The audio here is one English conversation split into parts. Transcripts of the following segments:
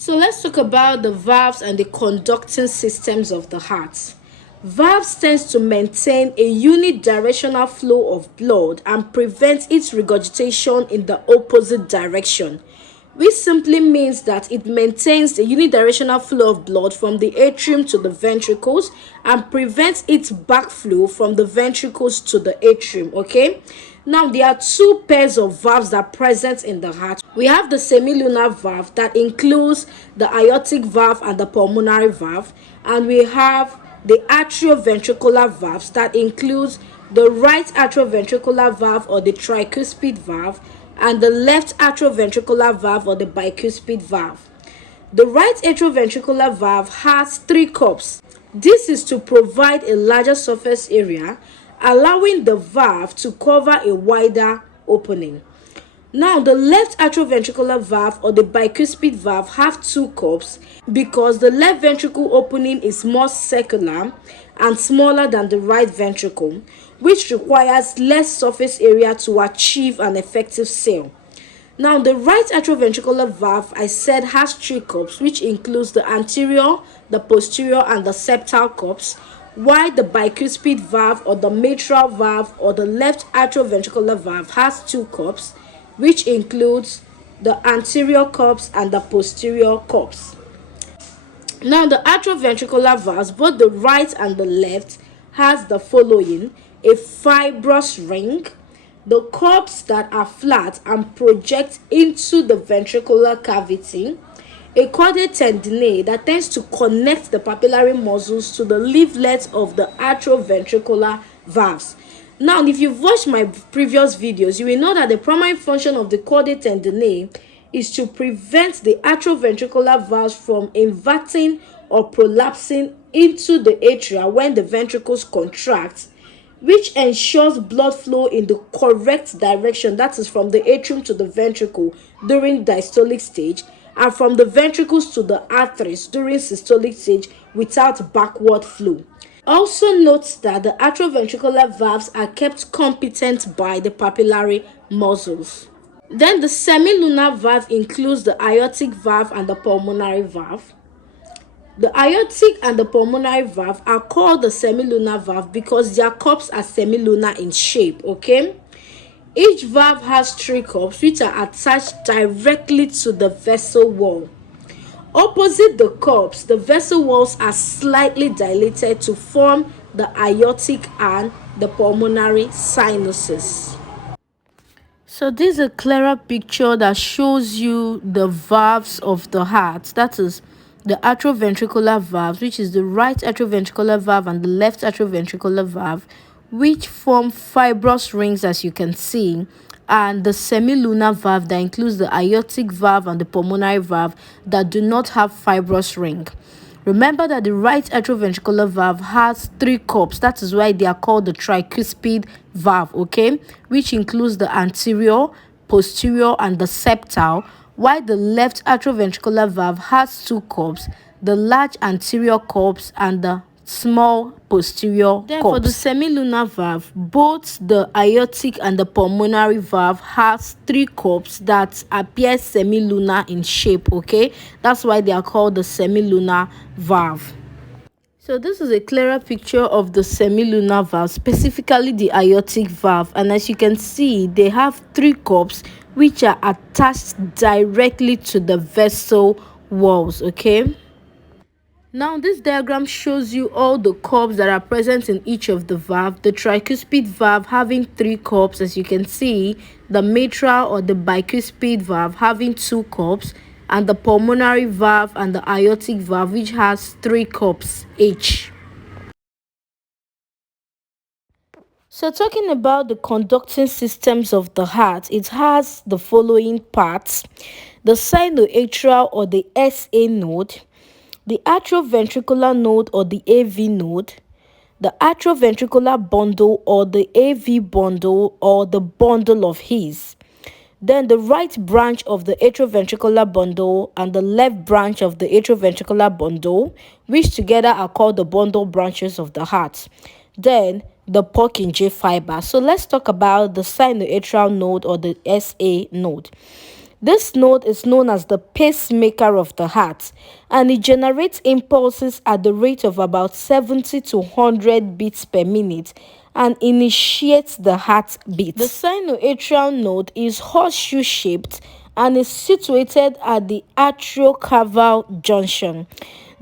So let's talk about the valves and the conducting systems of the heart. Valves tends to maintain a unidirectional flow of blood and prevent its regurgitation in the opposite direction, which simply means that it maintains the unidirectional flow of blood from the atrium to the ventricles and prevents its backflow from the ventricles to the atrium. Okay, now there are two pairs of valves that are present in the heart. We have the semilunar valve that includes the aortic valve and the pulmonary valve, and we have the atrioventricular valves that includes the right atrioventricular valve or the tricuspid valve and the left atrioventricular valve or the bicuspid valve. The right atrioventricular valve has three cups. This is to provide a larger surface area, allowing the valve to cover a wider opening. Now, the left atrioventricular valve or the bicuspid valve have two cups because the left ventricle opening is more circular and smaller than the right ventricle, which requires less surface area to achieve an effective seal. Now, the right atrioventricular valve, I said, has three cups, which includes the anterior, the posterior, and the septal cups, while the bicuspid valve or the mitral valve or the left atrioventricular valve has two cups, which includes the anterior cups and the posterior cups. Now, the atrioventricular valves, both the right and the left, has the following: a fibrous ring, the cups that are flat and project into the ventricular cavity, a chordate tendinae that tends to connect the papillary muscles to the leaflets of the atrioventricular valves. Now, if you've watched my previous videos, you will know that the primary function of the chordate tendinae is to prevent the atrioventricular valves from inverting or prolapsing into the atria when the ventricles contract, which ensures blood flow in the correct direction, that is from the atrium to the ventricle during diastolic stage and from the ventricles to the arteries during systolic stage without backward flow. Also note that the atrioventricular valves are kept competent by the papillary muscles. Then the semilunar valve includes the aortic valve and the pulmonary valve. The aortic and the pulmonary valve are called the semilunar valve because their cups are semilunar in shape. Okay, each valve has three cups which are attached directly to the vessel wall. Opposite the cups, the vessel walls are slightly dilated to form the aortic and the pulmonary sinuses. So this is a clearer picture that shows you the valves of the heart. That is the atrioventricular valves, which is the right atrioventricular valve and the left atrioventricular valve, which form fibrous rings, as you can see, and the semilunar valve that includes the aortic valve and the pulmonary valve that do not have fibrous ring. Remember that the right atrioventricular valve has three cups. That is why they are called the tricuspid valve, okay, which includes the anterior, posterior, and the septal, while the left atrioventricular valve has two cups, the large anterior cups and the small posterior cups. For the semilunar valve, both the aortic and the pulmonary valve has three cups that appear semilunar in shape. Okay, that's why they are called the semilunar valve. So this is a clearer picture of the semilunar valve, specifically the aortic valve, and as you can see, they have three cups which are attached directly to the vessel walls. Okay, now this diagram shows you all the cups that are present in each of the valve. The tricuspid valve having three cups, as you can see, the mitral or the bicuspid valve having two cups, and the pulmonary valve and the aortic valve, which has three cups each. So talking about the conducting systems of the heart, it has the following parts: the sinoatrial or the SA node, the atrioventricular node or the AV node, the atrioventricular bundle or the AV bundle or the bundle of His, then the right branch of the atrioventricular bundle and the left branch of the atrioventricular bundle, which together are called the bundle branches of the heart, then the Purkinje fiber. So let's talk about the sinoatrial node or the SA node. This node is known as the pacemaker of the heart, and it generates impulses at the rate of about 70 to 100 beats per minute and initiates the heartbeat. The sinoatrial node is horseshoe shaped and is situated at the atriocaval junction.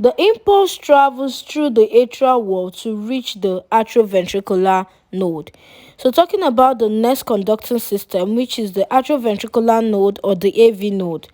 The impulse travels through the atrial wall to reach the atrioventricular node. So talking about the next conducting system, which is the atrioventricular node or the AV node.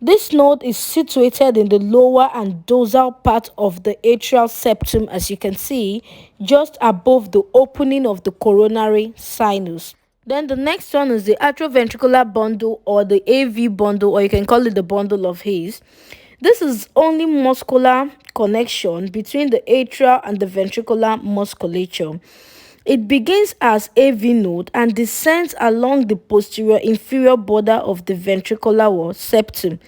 This node is situated in the lower and dorsal part of the atrial septum, as you can see, just above the opening of the coronary sinus. Then the next one is the atrioventricular bundle or the AV bundle, or you can call it the bundle of His. This is only muscular connection between the atrial and the ventricular musculature. It begins as AV node and descends along the posterior inferior border of the ventricular septum.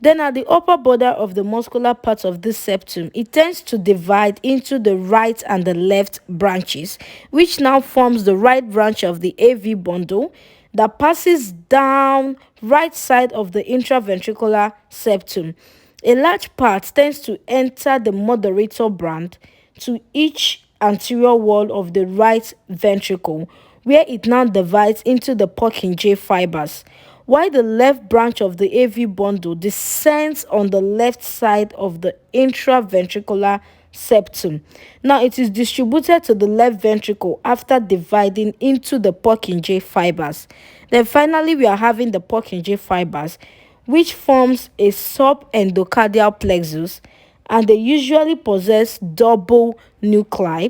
Then at the upper border of the muscular part of this septum, it tends to divide into the right and the left branches, which now forms the right branch of the AV bundle that passes down right side of the intraventricular septum. A large part tends to enter the moderator band to each anterior wall of the right ventricle, where it now divides into the Purkinje fibers, while the left branch of the AV bundle descends on the left side of the intraventricular septum. Now it is distributed to the left ventricle after dividing into the Purkinje fibers. Then finally we are having the Purkinje fibers, which forms a subendocardial plexus, and they usually possess double nuclei.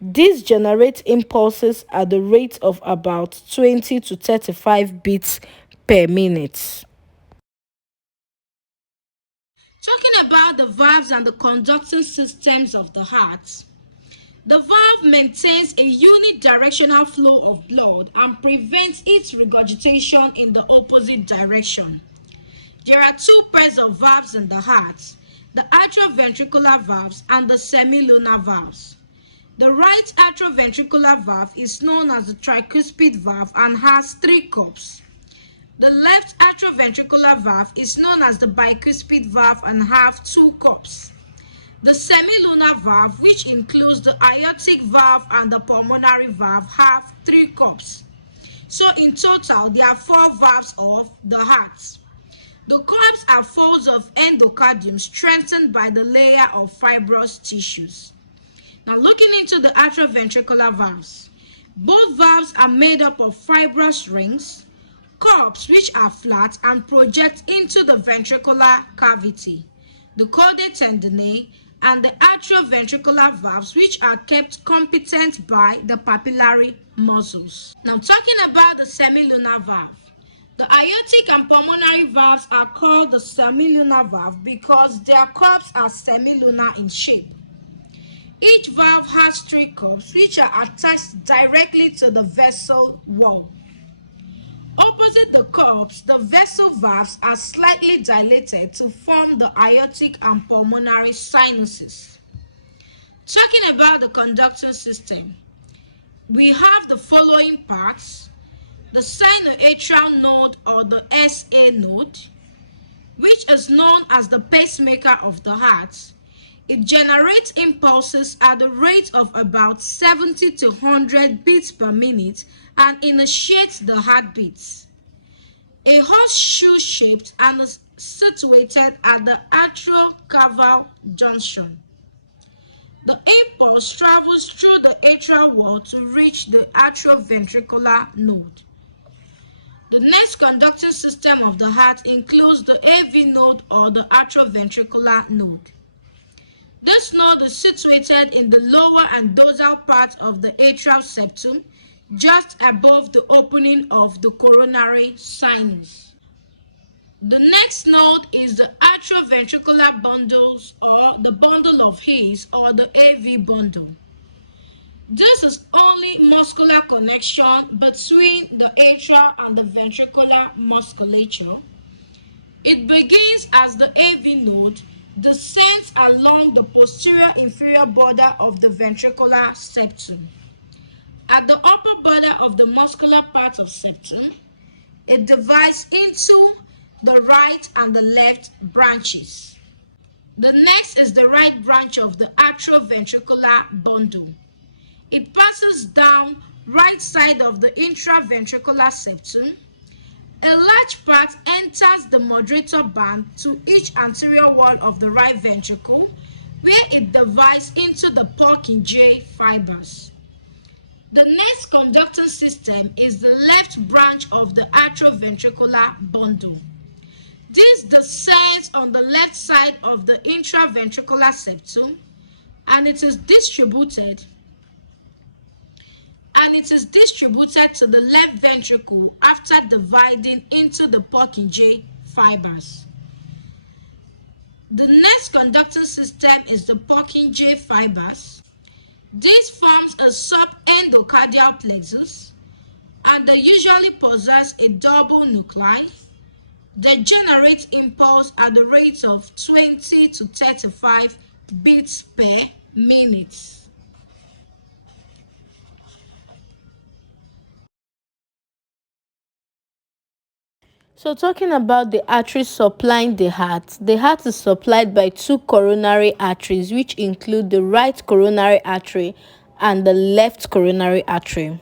These generate impulses at the rate of about 20 to 35 beats per minute. Talking about the valves and the conducting systems of the heart. The valve maintains a unidirectional flow of blood and prevents its regurgitation in the opposite direction. There are two pairs of valves in the heart, the atrioventricular valves and the semilunar valves. The right atrioventricular valve is known as the tricuspid valve and has 3 cups. The left atrioventricular valve is known as the bicuspid valve and have 2 cups. The semilunar valve, which includes the aortic valve and the pulmonary valve, have 3 cups. So in total, there are 4 valves of the heart. The cups are folds of endocardium strengthened by the layer of fibrous tissues. Now looking into the atrioventricular valves. Both valves are made up of fibrous rings, cups which are flat and project into the ventricular cavity, the chordae tendineae, and the atrioventricular valves, which are kept competent by the papillary muscles. Now talking about the semilunar valve. The aortic and pulmonary valves are called the semilunar valve because their cups are semilunar in shape. Each valve has 3 cups which are attached directly to the vessel wall. Opposite the cups, the vessel valves are slightly dilated to form the aortic and pulmonary sinuses. Talking about the conducting system, we have the following parts. The sinoatrial node or the SA node, which is known as the pacemaker of the heart. It generates impulses at the rate of about 70 to 100 beats per minute and initiates the heartbeats. A horseshoe shaped and is situated at the atriocaval junction. The impulse travels through the atrial wall to reach the atrioventricular node. The next conducting system of the heart includes the AV node or the atrioventricular node. This node is situated in the lower and dorsal part of the atrial septum, just above the opening of the coronary sinus. The next node is the atrioventricular bundles or the bundle of His or the AV bundle. This is only muscular connection between the atrial and the ventricular musculature. It begins as the AV node, descends along the posterior inferior border of the ventricular septum. At the upper border of the muscular part of septum, it divides into the right and the left branches. The next is the right branch of the atrioventricular bundle. It passes down right side of the intraventricular septum. A large part enters the moderator band to each anterior wall of the right ventricle, where it divides into the Purkinje fibers. The next conducting system is the left branch of the atrioventricular bundle. This descends on the left side of the intraventricular septum, and it is distributed to the left ventricle after dividing into the Purkinje fibers. The next conducting system is the Purkinje fibers. This forms a subendocardial plexus, and they usually possess a double nuclei. They generate impulse at the rate of 20 to 35 beats per minute. So talking about the arteries supplying the heart is supplied by two coronary arteries, which include the right coronary artery and the left coronary artery.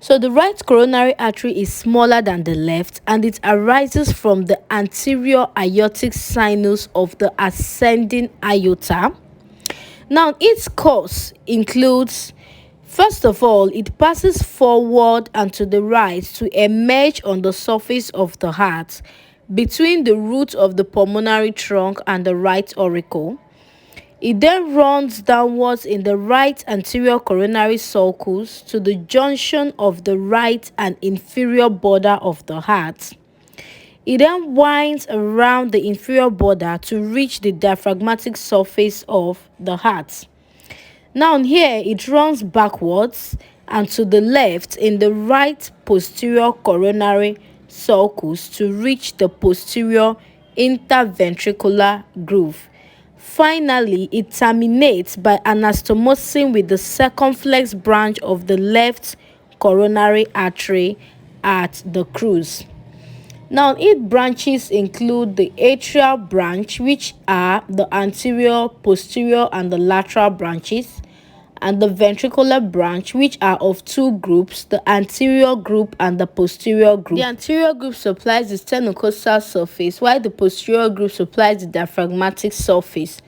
So the right coronary artery is smaller than the left, and it arises from the anterior aortic sinus of the ascending aorta. Now, its course includes, first of all, it passes forward and to the right to emerge on the surface of the heart between the root of the pulmonary trunk and the right auricle. It then runs downwards in the right anterior coronary sulcus to the junction of the right and inferior border of the heart. It then winds around the inferior border to reach the diaphragmatic surface of the heart. Now here it runs backwards and to the left in the right posterior coronary sulcus to reach the posterior interventricular groove. Finally, it terminates by anastomosing with the circumflex branch of the left coronary artery at the crus. Now, its branches include the atrial branch, which are the anterior, posterior, and the lateral branches, and the ventricular branch, which are of two groups, the anterior group and the posterior group. The anterior group supplies the sternocostal surface, while the posterior group supplies the diaphragmatic surface.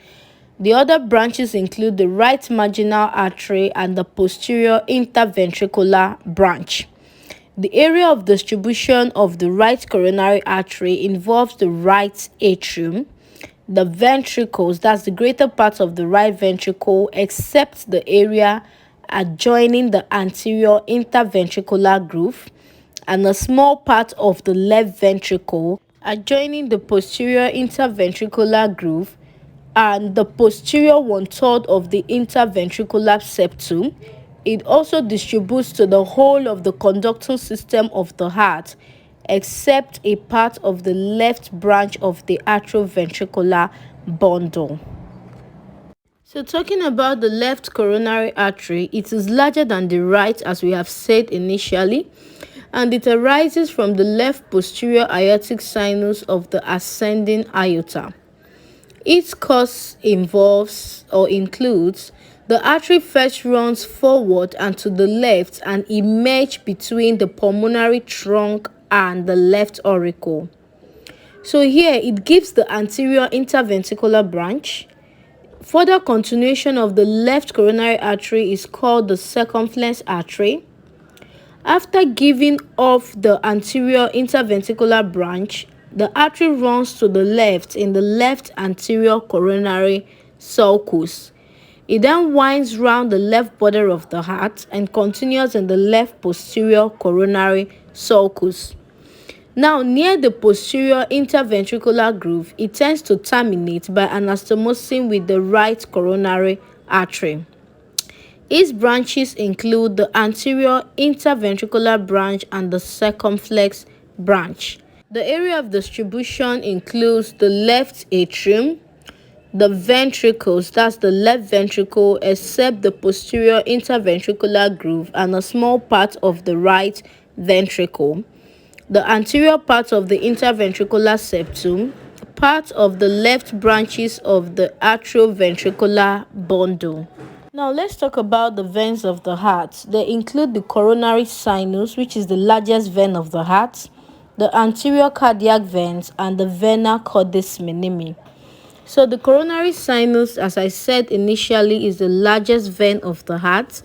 The other branches include the right marginal artery and the posterior interventricular branch. The area of distribution of the right coronary artery involves the right atrium, the ventricles, that's the greater part of the right ventricle, except the area adjoining the anterior interventricular groove, and a small part of the left ventricle adjoining the posterior interventricular groove, and the posterior one-third of the interventricular septum. It also distributes to the whole of the conducting system of the heart, except a part of the left branch of the atrioventricular bundle. So talking about the left coronary artery, it is larger than the right, as we have said initially, and it arises from the left posterior aortic sinus of the ascending aorta. Its course involves or includes the artery first runs forward and to the left and emerge between the pulmonary trunk and the left auricle. So here it gives the anterior interventricular branch. Further continuation of the left coronary artery is called the circumflex artery. After giving off the anterior interventricular branch, the artery runs to the left in the left anterior coronary sulcus. It then winds round the left border of the heart and continues in the left posterior coronary sulcus. Now, near the posterior interventricular groove, it tends to terminate by anastomosing with the right coronary artery. Its branches include the anterior interventricular branch and the circumflex branch. The area of distribution includes the left atrium, the ventricles, that's the left ventricle, except the posterior interventricular groove, and a small part of the right ventricle. the anterior part of the interventricular septum, part of the left branches of the atrioventricular bundle. Now let's talk about the veins of the heart. They include the coronary sinus, which is the largest vein of the heart, the anterior cardiac veins, and the vena cordis minimi. So the coronary sinus, as I said initially, is the largest vein of the heart.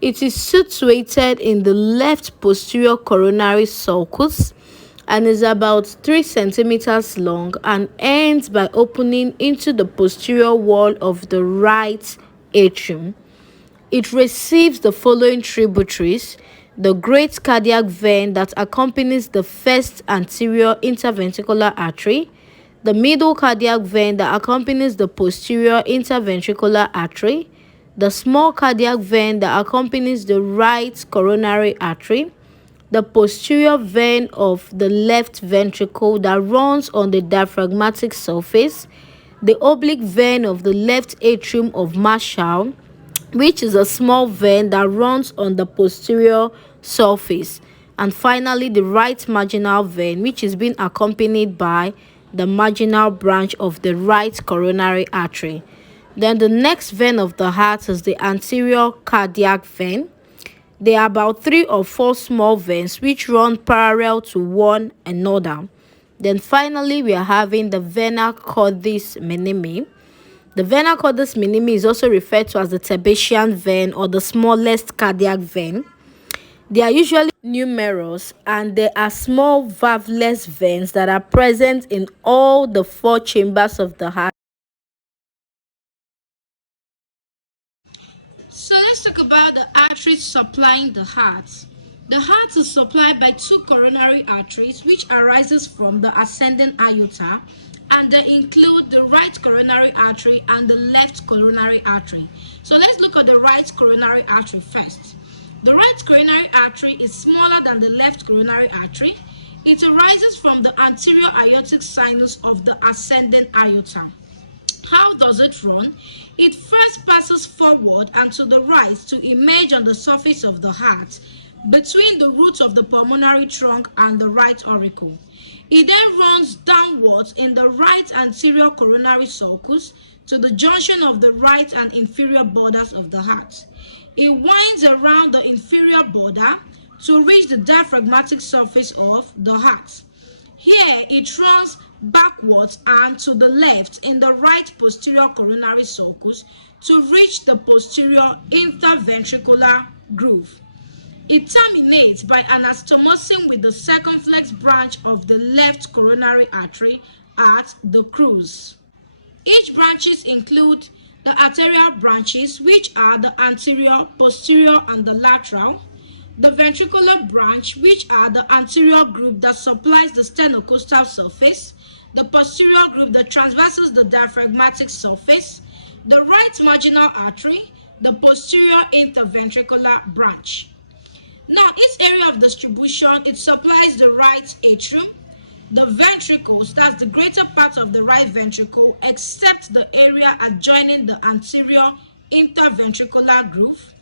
It is situated in the left posterior coronary sulcus and is about 3 centimeters long and ends by opening into the posterior wall of the right atrium. It receives the following tributaries: the great cardiac vein that accompanies the first anterior interventricular artery, the middle cardiac vein that accompanies the posterior interventricular artery, the small cardiac vein that accompanies the right coronary artery, the posterior vein of the left ventricle that runs on the diaphragmatic surface, the oblique vein of the left atrium of Marshall, which is a small vein that runs on the posterior surface, and finally the right marginal vein, which is being accompanied by the marginal branch of the right coronary artery. Then the next vein of the heart is the anterior cardiac vein. There are about 3 or 4 small veins which run parallel to one another. Then finally we are having the vena cordis minimi. The vena cordis minimi is also referred to as the Tiburtian vein or the smallest cardiac vein. They are usually numerous, and there are small valveless veins that are present in all the 4 chambers of the heart. So let's talk about the arteries supplying the heart. The heart is supplied by 2 coronary arteries which arises from the ascending aorta, and they include the right coronary artery and the left coronary artery. So let's look at the right coronary artery first. The right coronary artery is smaller than the left coronary artery. It arises from the anterior aortic sinus of the ascending aorta. How does it run? It first passes forward and to the right to emerge on the surface of the heart between the roots of the pulmonary trunk and the right auricle. It then runs downwards in the right anterior coronary sulcus to the junction of the right and inferior borders of the heart. It winds around the inferior border to reach the diaphragmatic surface of the heart. Here it runs backwards and to the left in the right posterior coronary sulcus to reach the posterior interventricular groove. It terminates by anastomosing with the circumflex branch of the left coronary artery at the crus. Each branches include the arterial branches, which are the anterior, posterior, and the lateral, the ventricular branch, which are the anterior group that supplies the sternocostal surface, the posterior group that transverses the diaphragmatic surface, the right marginal artery, the posterior interventricular branch. Now, each area of distribution, it supplies the right atrium, the ventricles, that's the greater part of the right ventricle, except the area adjoining the anterior interventricular groove,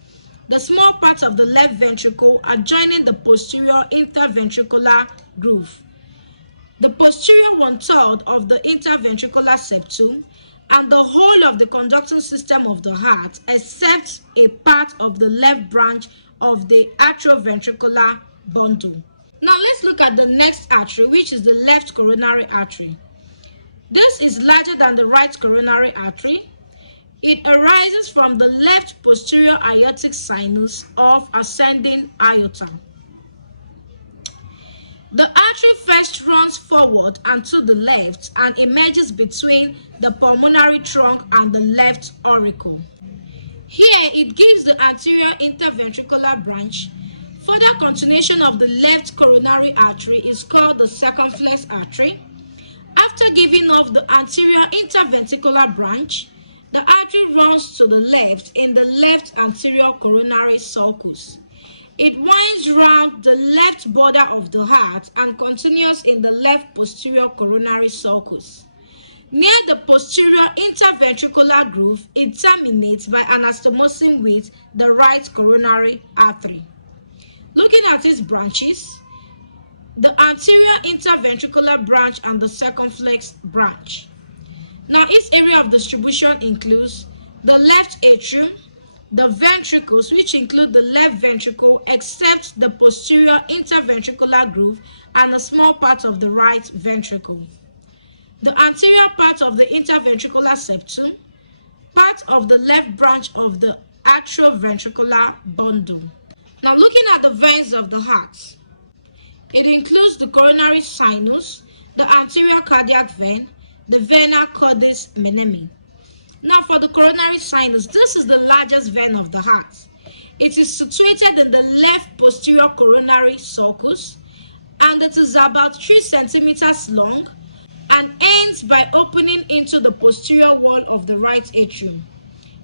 the small part of the left ventricle adjoining the posterior interventricular groove, the posterior 1/3 of the interventricular septum, and the whole of the conducting system of the heart, except a part of the left branch of the atrioventricular bundle. Now let's look at the next artery, which is the left coronary artery. This is larger than the right coronary artery. It arises from the left posterior aortic sinus of ascending aorta. The artery first runs forward and to the left and emerges between the pulmonary trunk and the left auricle. Here it gives the anterior interventricular branch. Further continuation of the left coronary artery is called the circumflex artery. After giving off the anterior interventricular branch, the artery runs to the left in the left anterior coronary sulcus. It winds round the left border of the heart and continues in the left posterior coronary sulcus. Near the posterior interventricular groove, it terminates by anastomosing with the right coronary artery. Looking at its branches, the anterior interventricular branch and the circumflex branch. Now, its area of distribution includes the left atrium, the ventricles, which include the left ventricle except the posterior interventricular groove and a small part of the right ventricle, the anterior part of the interventricular septum, part of the left branch of the atrioventricular bundle. Now, looking at the veins of the heart, it includes the coronary sinus, the anterior cardiac vein, the vena cordis minimi. Now, for the coronary sinus, this is the largest vein of the heart. It is situated in the left posterior coronary sulcus, and it is about 3 centimeters long and ends by opening into the posterior wall of the right atrium.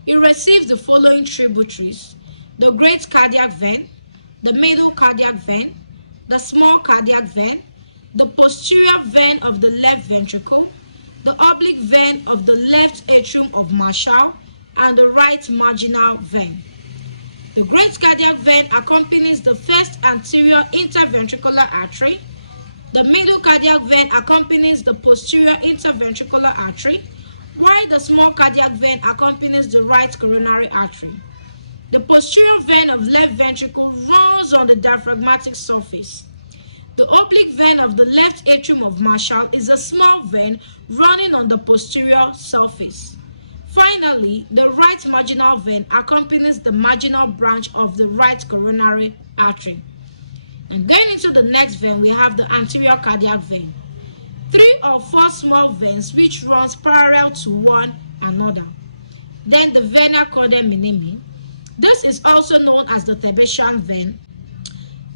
It receives the following tributaries: the great cardiac vein, the middle cardiac vein, the small cardiac vein, the posterior vein of the left ventricle, the oblique vein of the left atrium of Marshall, and the right marginal vein. The great cardiac vein accompanies the first anterior interventricular artery. The middle cardiac vein accompanies the posterior interventricular artery, while the small cardiac vein accompanies the right coronary artery. The posterior vein of left ventricle runs on the diaphragmatic surface. The oblique vein of the left atrium of Marshall is a small vein running on the posterior surface. Finally, the right marginal vein accompanies the marginal branch of the right coronary artery. And going into the next vein, we have the anterior cardiac vein. 3 or 4 small veins which runs parallel to one another. Then the vena cordis minimi. This is also known as the Thebetian vein.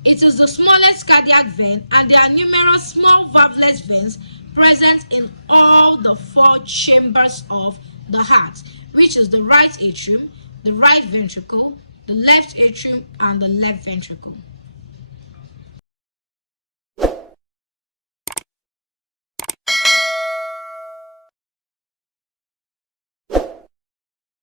It is the smallest cardiac vein, and there are numerous small valveless veins present in all the 4 chambers of the heart, which is the right atrium, the right ventricle, the left atrium, and the left ventricle.